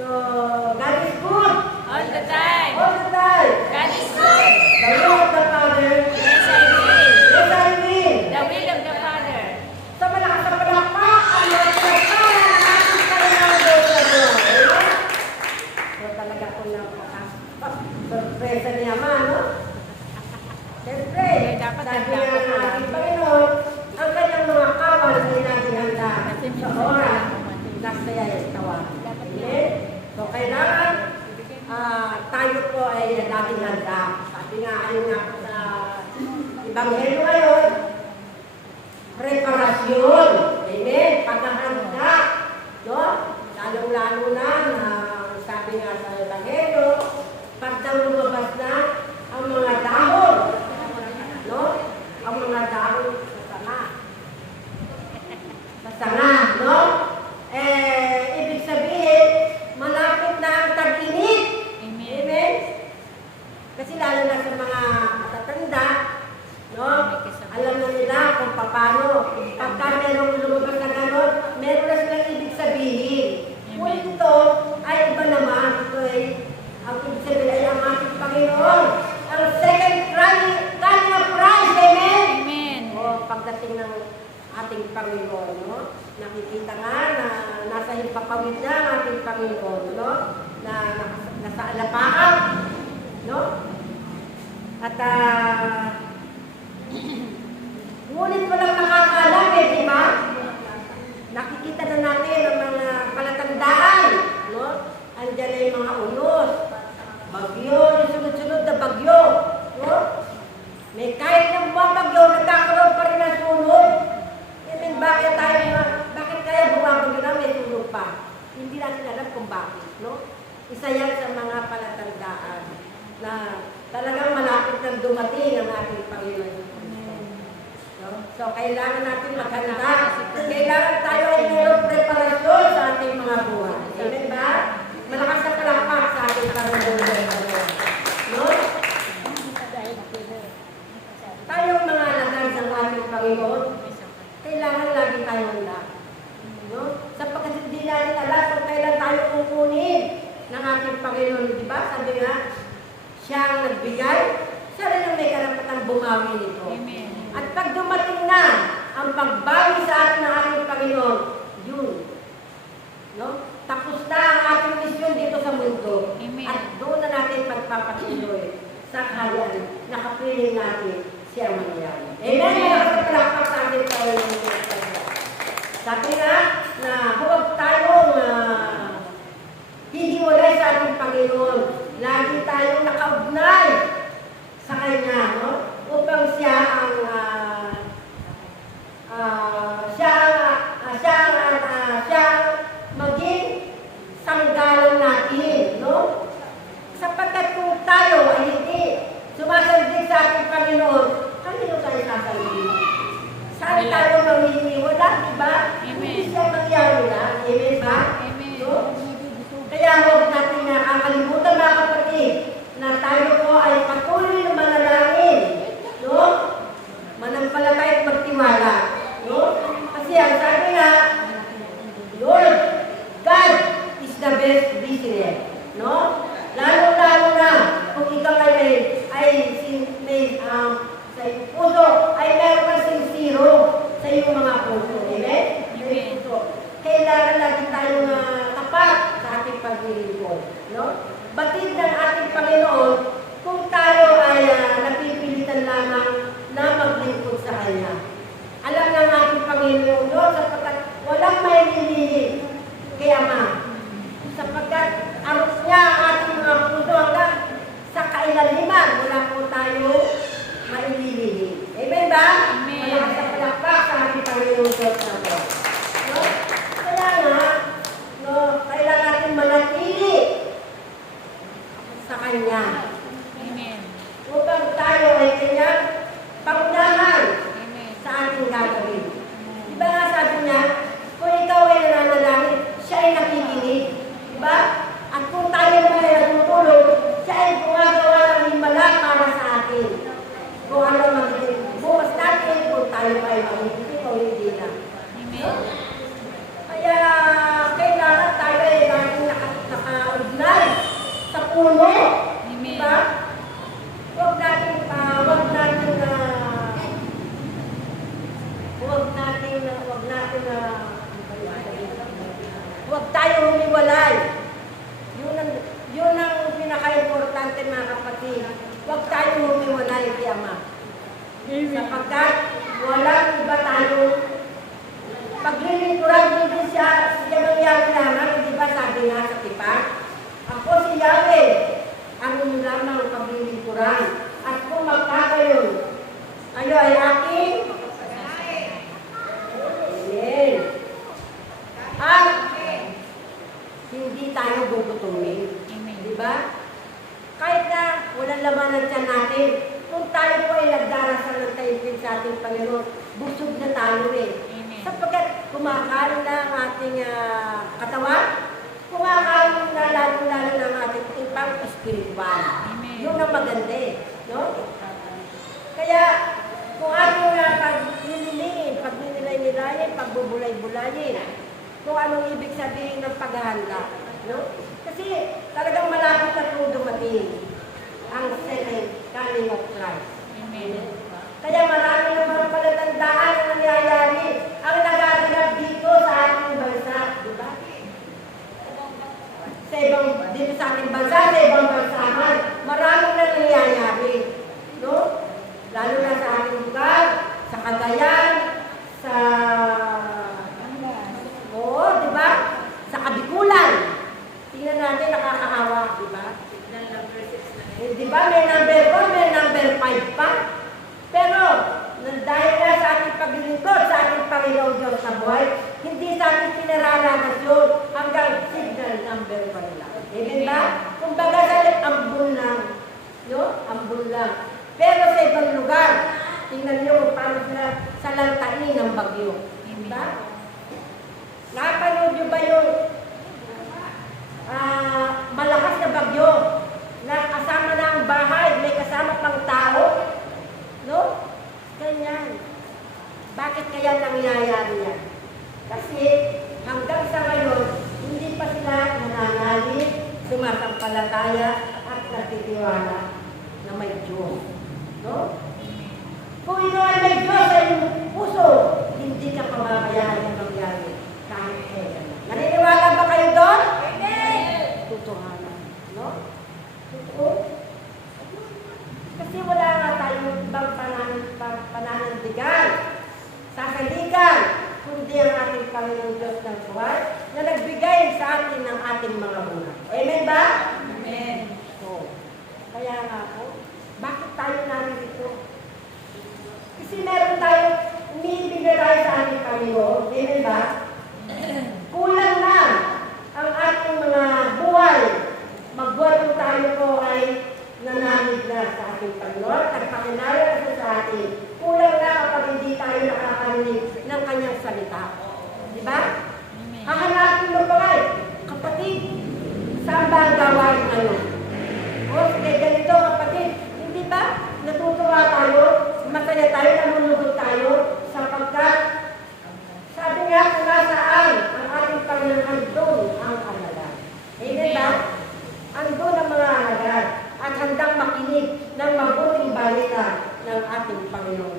So, God is good. All the time. All the time. God is good. The will of the Father. Yes, I will. Yes, I will. The will of the Father. So, malakas na palakpak ang mga pinagpala ng ating Panginoon Diyos na Diyos. Amen? So, talaga ko lang sorpresa niya man, no? Siyempre, Dapat sabi handa nga ka ng pala. ating Panginoon, ang kanyang mga kawal ay natin handa sa oras na siya ay tawagin. Amen? So, kailangan tayo po ay natin handa. Sabi nga, ayun nga po sa Ebanghelyo ngayon, preparasyon. Amen? Paghahanda. No? Lalong-lalo na, sabi nga sa Ebanghelyo, pag daw lumabas na ang mga dahon, no? Ang mga dahon sa sanga. Sa sanga, no? Ibig sabihin, malapit na ang tag-init. Amen. Amen? Kasi lalo na sa mga matatanda, no? Alam na nila kung paano. Pagka merong lumabas na gano'n, meron na silang ibig sabihin. Ngunit ito ay iba naman. Ito ay, ang ibig sabihin ay ang ating Panginoon. Ang second coming of Christ. Amen? Amen. O, pagdating ng ating Panginoon, no? Nakikita nga na nasa himpapawid na ang ating Panginoon, no? Na nasa alapakan, no? At ngunit walang nakakaalam di ba? Nakikita na natin ang mga palatandaan, no? Andiyan na yung mga unos, bagyo, yung sunod-sunod na bagyo, no? May kahit ng mga bagyo, nagkakaroon pa rin ng sunog. Bakit kaya bumabagyo na may sunog pa? Hindi natin alam kung bakit, no? Isa yan sa mga palatandaan na talagang malapit nang dumating ang ating Panginoon. So, kailangan natin maghanda. Kailangan tayo ay mayroong preparasyon sa ating mga buhay. Amen ba? Malakas na palakpak sa ating Panginoon. No? Tayong mga alagad ng ating Panginoon, kailangan lagi tayo handa. No? Sapagkat hindi natin alam kung kailan tayo kukunin ng ating Panginoon. Di ba? Sabi nga, siya ang nagbigay, siya rin ang may karapatang bumawi nito. Amen. At pag dumating na ang pagbawi sa atin ng ating Panginoon, yun. No? Tapos na ang ating misyon dito sa mundo. Amen. At doon na natin pagpapatuloy sa kaharian na kapiling natin siya mangyayari. Amen? Malakas na palakpak sa ating Panginoon. Sabi nga na huwag tayong hihiwalay sa ating Panginoon. Lagi tayong nakaugnay sa Kanya, no? Upang siya ang maging sanggalang natin, no? Sapagkat kung tayo ay hindi sumasandig sa ating Panginoon, kanino tayo sasandig? Saan tayo manghihiniwala, di ba? Hindi siya mangyari na. Amen ba? Amen. No? Kaya huwag natin nakakalimutan, mga kapatid, na tayo po ay patuloy na manalangin. No? Manampalataya at magtiwala. No? Kasi ang sabi nga, Lord, God is the best listener. No? Lalo-lalo na kung ikaw sa iyong puso ay meron kang sincero sa iyong mga puso. Amen? Amen. Kailangan lagi tayong tapat sa ating paglilingkod. No? Batid ng ating Panginoon kung tayo ay napipilitan lamang na maglingkod sa Kanya. Alam ng ating Panginoon, no? Sapagkat walang may lilihim kay Ama. Sapagkat aros niya ang ating mga puso hanggang sa kailaliman, wala po tayo maililihim. Amen ba? Amen. Malakas na palakpak sa ating Panginoon Diyos natin. No? Kaya nga, no, kailangan natin manatili sa Kanya. Amen. Upang tayo ay Kanyang pangunahan Amen. sa ating gagawin. Diba nga sabi niya, kung ikaw ay nananalangin, siya ay nakikinig. Diba? At kung tayo naman ay natutulog, siya ay gumagawa ng himala para sa atin. Kung ano magiging bukas natin, kung tayo ay magiging o hindi na. Amen. Kaya kailangan tayo ay laging natin na huwag tayo humiwalay. Yun ang pinaka-importante mga kapatid. Huwag tayo humiwalay kay Ama. Sapagkat walang iba tayo. Paglilingkuran din siya nangyari naman, di ba sabi nga sa tipa? Ako si Yahweh, ang lamang paglilingkuran. At kung magkakayon, ano ay aking? Amen. At hindi tayo gugutumin. Di ba? Kahit na walang laman ng tiyan natin, kung tayo po ay nagdarasal ng tayo sa ating Panginoon, busog na tayo eh. Sapagkat kumakain na ang ating katawan, kumakain na lalo-lalo ng ating impang espiritual. Yun ang maganda eh. No? Kaya, kung ating pagnilingin, pagninilay-nilayin, pagbubulay-bulayin, kung anong ibig sabihin ng paghahanda. No? Kasi talagang malapit na po dumating ang second coming of Christ. Amen. Kaya marami na mga palatandaan na nangyayari ang nagaganap dito sa ating bansa. Diba? Dito sa ating bansa, sa ibang bansa man, marami na nangyayari. No? Lalo na sa ating lugar, sa Cagayan, sa... Oo, di ba? Sa Kabikulan. Tingnan natin, nakakahawa, di ba? Di ba? May number 4, may number 5 pa. Pero, dahil na sa ating paglilingkod, sa ating Panginoon Diyos na buhay, hindi sa ating pinararanas yun hanggang signal number 1 lang. Amen ba? Kung baga sa ambun lang. No? Ambun lang. Pero sa ibang lugar, tingnan nyo kung paano sila sa lantain ng bagyo. Diba? Napanood nyo ba yung malakas na bagyo na kasama na ang bahay, may kasama pang tao? No? Ganyan. Bakit kaya nangyayari yan? Kasi hanggang sa ngayon, hindi pa sila nananalig, sumasampalataya at natitiwala na may Diyos. No? Kung ito ay may Diyos sa iyong puso, hindi ka pamamayaan ng mangyari kahit kailan. Naniniwala ba kayo doon? Amen! Tutuhanan. No? Totoo? Kasi wala nga tayong ibang pananandigan, sasaligan, kundi ang ating Panginoon Diyos ng buhay na nagbigay sa atin ng ating mga buhay. Amen ba? Amen. So, kaya nga po, bakit tayo narito? Kasi meron tayo, umibigay tayo sa ating Panginoon. Amen ba? Kulang na ang ating mga buhay. Magbuhat tayo po ay nanalig na sa ating Panginoon, nagpakinala na siya sa atin. Kulang na kapag hindi tayo nakakarinig ng kanyang salita. Di ba? Hahanapin mo pa nga eh, kapatid, saan ba ang gawain ano? O, sige, ganito kapatid, hindi ba? Natutuwa tayo, masaya tayo, namulugod tayo, sapagkat, sabi nga kung nasaan ang ating Panginoon, andun ang alagad. Amen ba? Andun ang mga alagad at handang makinig ng mabuting balita ng ating Panginoon.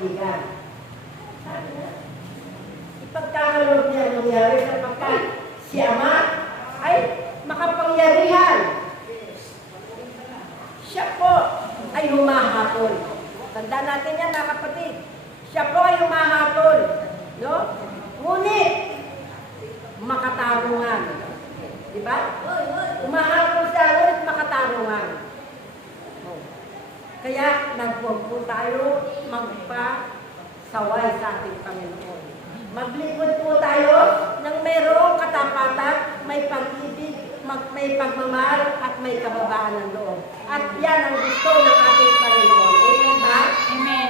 kaibigan. Sabi na, ipagkakaloob niya ang nangyari sapagkat si Ama ay makapangyarihan. Siya po ay humahatol. Tandaan natin yan, mga kapatid. Siya po ay humahatol. No? Ngunit, makatarungan. Diba? Humahatol siya, ngunit makatarungan. Oh. Kaya, nagpuan po tayo magpasaway sa ating Panginoon. Maglingkod po tayo ng mayroong katapatan, may pag-ibig, may pagmamahal at may kababaan ng loob. At yan ang gusto ng ating Panginoon. Amen ba? Amen.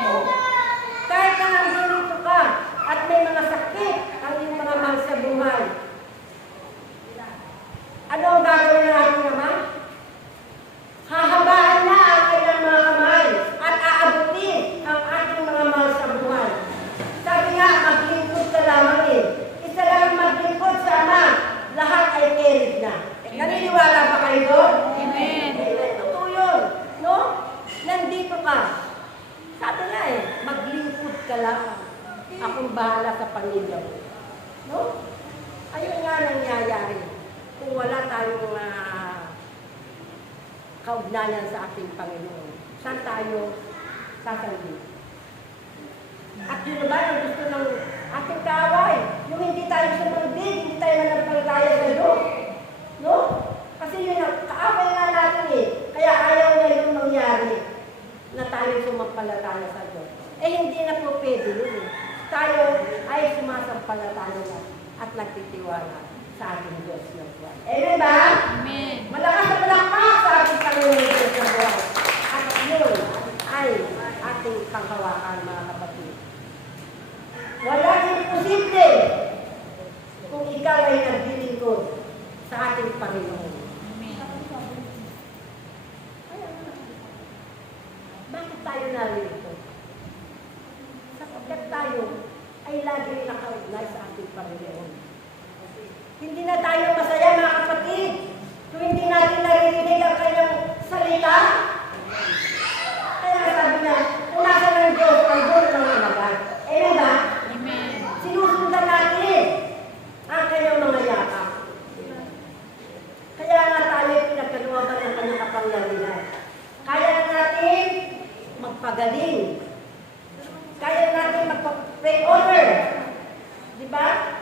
Kahit na nandito ka at may mga sakit ang iyong mga mahal sa buhay, ano ang gagawin ng ating Ama? Hahabaan na ang kanyang mga kamay at aabutin ang ating mga mahal sa buhay. Sabi nga, maglingkod ka lamang eh. Isa lang maglingkod sa Ama, lahat ay carried na. Naniniwala ba kayo doon? Amen. Amen. Totoo yun. No? Nandito ka. Sabi nga eh, maglingkod ka lang. Akong bahala sa pamilya mo. No? Ayun nga nangyayari. Kung wala tayong kaugnayan sa ating Panginoon, saan tayo sasandi? At yun naman ang gusto ng ating kaaway. Yung hindi tayo sumambig, hindi tayo manampalataya sa Diyos. No? Kasi yun ang kaaway nga natin eh. Kaya ayaw niya yung mangyari na tayo sumampalataya sa Diyos. Eh hindi na po pwede yun eh. Tayo ay sumasampalataya na at nagtitiwala sa ating Diyos na buwan. Amen ba? Amen. Malakas na malakpak sa ating Panginoon Diyos na buwan. At yun ay ating panghawakan, mga kapatid. Walang imposible kung ikaw ay naglilingkod sa ating Panginoon. Amen. Bakit tayo narito? Sapagkat tayo ay lagi nakaugnay sa ating Panginoon. Hindi na tayo masaya, mga kapatid, kung hindi natin naririnig ang kanyang salita. Kaya sabi niya, kung nasa ng Diyos, ang doon ng malagan. Amen ba? Amen. Sinusundan natin ang kanyang mga yakap. Kaya nga tayo pinagkanuwaban ng kanyang kapangyarihan. Kaya na natin magpagaling. Kaya na natin magpa-pre-order. Di ba?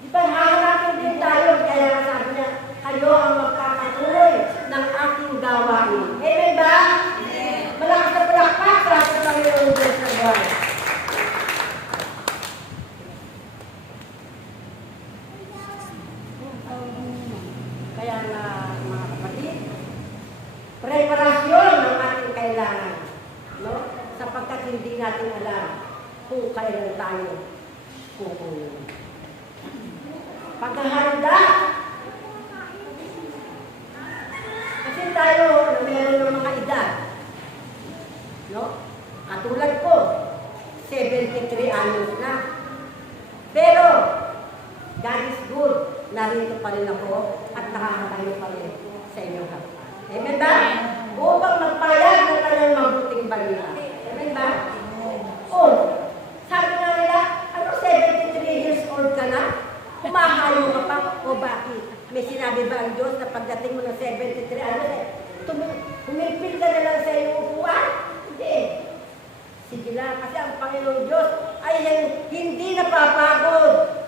Di ba hahanapin din tayo? Kaya nga sabi niya, kayo ang magpapatuloy ng ating gawain. Amen ba? Amen. Malakas na palakpak sa ating Panginoon Diyos na buhay. Kaya nga, mga kapatid, preparasyon ang ating kailangan. No? Sapagkat hindi natin alam kung kailan tayo kukunin. Paghahanda. Kasi tayo, na meron ng mga edad. No? Katulad ko, 73 anyos na. Pero, God is good. Narito pa rin ako at nakakatayo pa rin sa inyong harapan. Amen ba? Upang magpayag ng kanyang mabuting balita. Amen ba? Oh, sabi nga nila, ano 73 years old ka na? Humahayo ka pa? O bakit? May sinabi ba ang Diyos na pagdating mo ng 73 anos, humipil ka na lang sa iyong upuan? Hindi. Sige lang, kasi ang Panginoon Diyos ay hindi napapagod.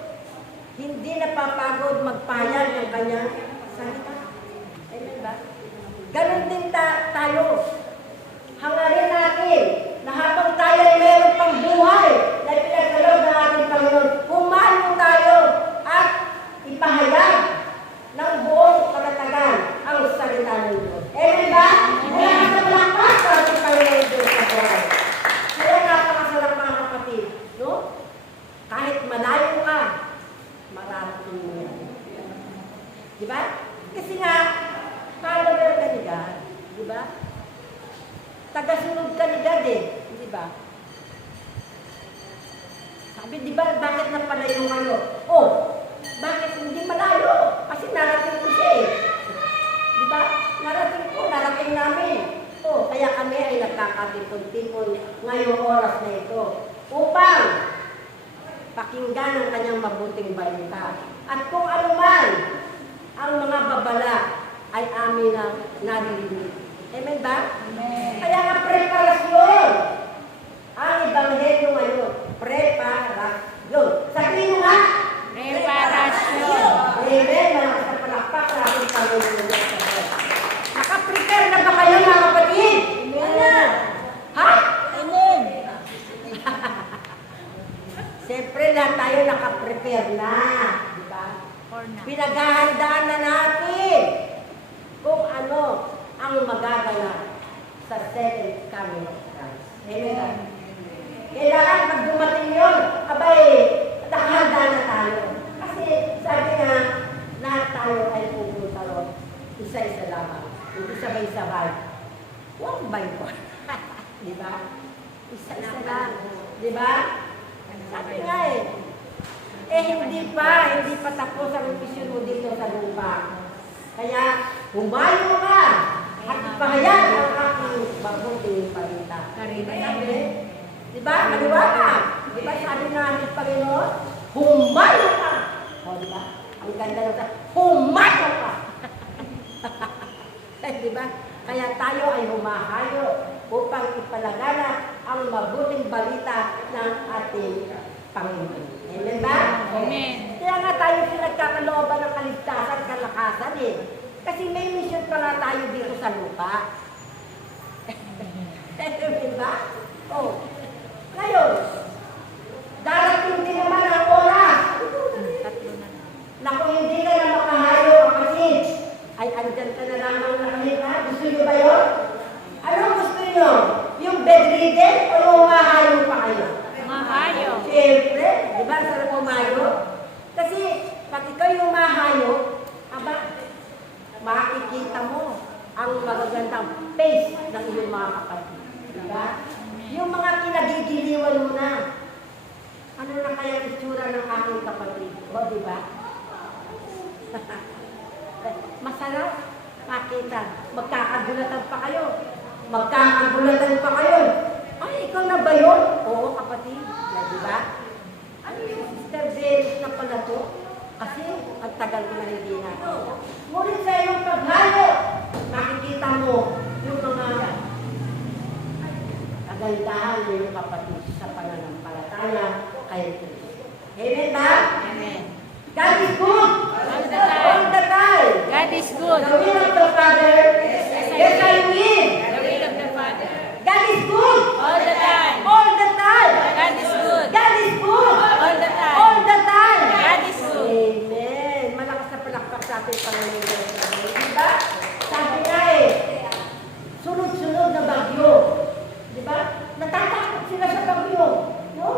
Hindi napapagod magpayag ng kanyang salita. Amen ba? Ganon din tayo. Hangarin natin na habang tayo ay meron pang buhay na pinagkaloob ng ating Panginoon, humano tayo at ipahayag ng buong katatagan ang salita ng Diyos. Amen ba? Kaya nasa malakpas sa ating Panginoon Diyos sa buhay. Kaya napakasalang mga kapatid, no? Kahit malayo ka, mararating mo yan. Di ba? Kasi nga, follower ka ni God. Di ba? Tagasunod ka ni God eh. Di ba? Sabi, di ba, bakit napalayo kayo? Oh, bakit hindi malayo? Kasi narating ko siya eh. Di ba? Narating ko, narating namin. Kaya kami ay nagkakatipon-tipon ngayong oras na ito upang pakinggan ang kanyang mabuting balita. At kung ano man ang mga babala ay amin na naririnig. Amen ba? Amen. Kaya nga preparasyon ang ebanghelyo ngayon. Preparasyon. Sabihin mo nga. Preparasyon. Amen. Malakas na palakpak sa ating Panginoon Diyos sa Diyos. Nakaprepare na ba kayo mga kapatid? Amen. Ha? Amen. Siyempre lahat tayo nakaprepare na. Diba? For now. Pinaghahandaan na natin kung ano ang magaganap sa second coming of Christ. Amen. Kailangan pag dumating yun, abay, nakahanda na tayo. Kasi sabi nga, lahat tayo ay pupunta ron. Isa-isa lamang. Hindi sabay-sabay. One by one. Di ba? Isa-isa lang. Di ba? Sabi nga hindi pa tapos ang misyon mo dito sa lupa. Kaya, humayo ka at ipahayag ang aking mabuting balita. Sabi, di ba? Maliwanag. Di ba sabi nga ni Panginoon, humayo ka. O, di ba? Ang ganda ng humayo ka. Di ba? Kaya tayo ay humahayo upang ipalaganap ang mabuting balita ng ating Panginoon. Amen ba? Amen. Kaya nga tayo pinagkakalooban ng kaligtasan, kalakasan eh. Kasi may mission pala tayo dito sa lupa. Amen ba? Oh. Ngayon, darating din naman ang oras. Tatlo na. Na kung hindi ka na makahayo kapatid, ay andyan ka na lamang nakahiga. Gusto niyo ba yun? Anong gusto niyo? Yung bedridden o yung mahayo pa kayo? Mahayo. Siyempre, di ba sarap umayo? Kasi pag ikaw yung mahayo, aba, makikita mo ang magagandang face ng iyong mga kapatid. Di ba? Yung mga kinagigiliwan mo na, ano na kaya ang itsura ng aking kapatid? O, di ba? Masarap makita. Magkakagulatan pa kayo. Magkakagulatan pa kayo. Ay, ikaw na ba yun? Oo, kapatid. Di ba? Ano yung Sister Venus na pala to? Kasi ang tagal ko na hindi na. Ngunit sa iyong paghayo, makikita mo yung mga kagandahan ng iyong kapatid sa pananampalataya kay Kristo. Amen ba? Amen. God is good. All the time. All the time. God is good. The will of the Father. Yes, I will. The will of the Father. God is good. All the time. All the time. God is good. God is good. All the time. All the time. God is good. Amen. Malakas na palakpak sa ating Panginoon Diyos. Diba? Sabi nga sunod-sunod na bagyo. Diba? Natatakot sila sa bagyo. No?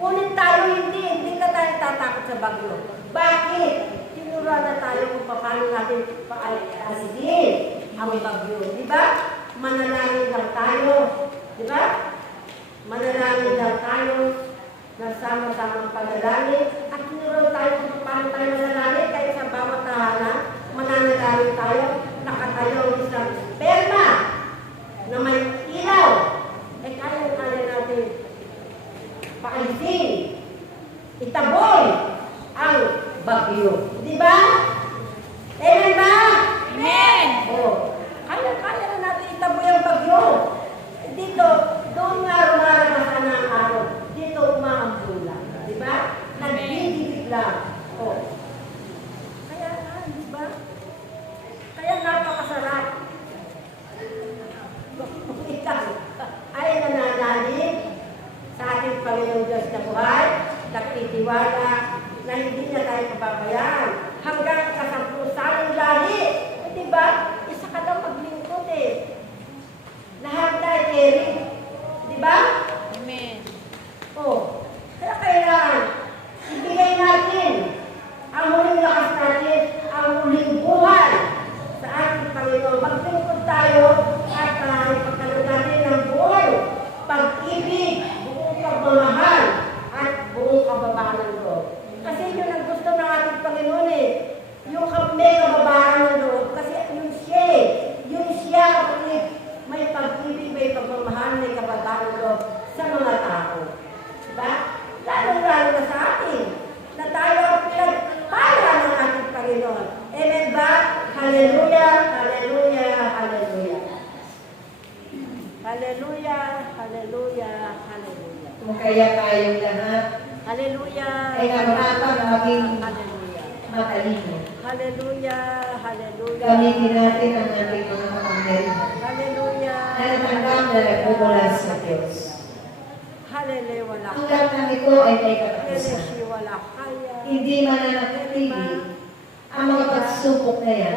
Ngunit tayo hindi na tayo tatakot sa bagyo. Bakit? Tinura na tayo kung paano natin paalisin ang bagyo. Diba? Manalangin lang tayo. Diba? Manalangin lang tayo na sama-samang panalangin. At tinuro tayo kung paano tayo manalangin. Kaya sa bawat tahanan, mananalangin tayo. Nakatayo ang isang perma na may ilaw. Kaya natin paalisin. Itaboy ang bagyo. Diba? Amen ba? Amen. Oh, kaya na natin itaboy ang bagyo. Dito, doon nga rumaranasan ang araw. Dito umaambun lang. Diba? Nagdidibig lang. Oh. Kaya nga, diba? Kaya napakasarap. Kung ikaw ay nananalig sa ating Panginoon Diyos na buhay, nagtitiwala na hindi niya tayo pababayaan hanggang kasampusaling lahi. Diba? Isa ka daw maglingkod eh. Lahat tayo caring. Diba? Amen. Oh. Kaya kailangan ibigay natin ang huling lakas natin, ang huling buhay sa ating Panginoon. Maglingkod tayo at ipagkaroon natin ng buhay, pag-ibig, buong pagmamahal, at buong kababaan ng loob. Kasi yun ang gusto ng ating Panginoon eh. Yung may kababaan ng loob. Kasi yun siya eh. Yun siya kapatid may pag lahat Hallelujah. ay nararapat maging Hallelujah. matalino. Hallelujah. Hallelujah. Gamitin natin ang ating mga kapangyarihan Hallelujah. na natanggap na nagmumula sa Diyos. Hallelujah. Wala Ang lahat ng ito ay may katapusan. Hallelujah. Wala kaya. Hindi mananatili ang mga pagsubok na yan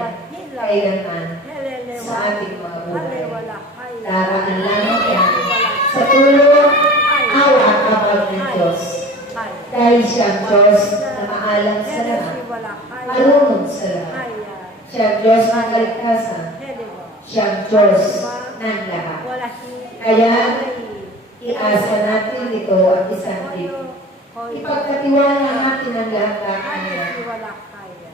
kailanman Hallelujah. sa ating mga buhay. Hallelujah. Wala kaya. Daraan lamang yan sa tulong, awa at kapag ng Diyos. Dahil siya ang Diyos na maalam sa lahat, marunong sa lahat. Siya ang Diyos ng kaligtasan. Siya ang Diyos ng lahat. Kaya, iasa natin ito at isandin. Ipagkatiwala natin ang lahat-lahat niya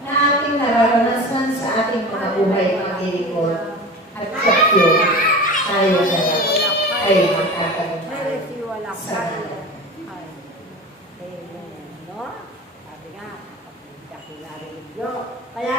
na ating nararanasan sa ating mga buhay paglilingkod at sa Diyos tayo na lang ay magkakaroon sa Kanya. Amen. No? Sabi nga, kapag kakilala ng Diyos. Kaya,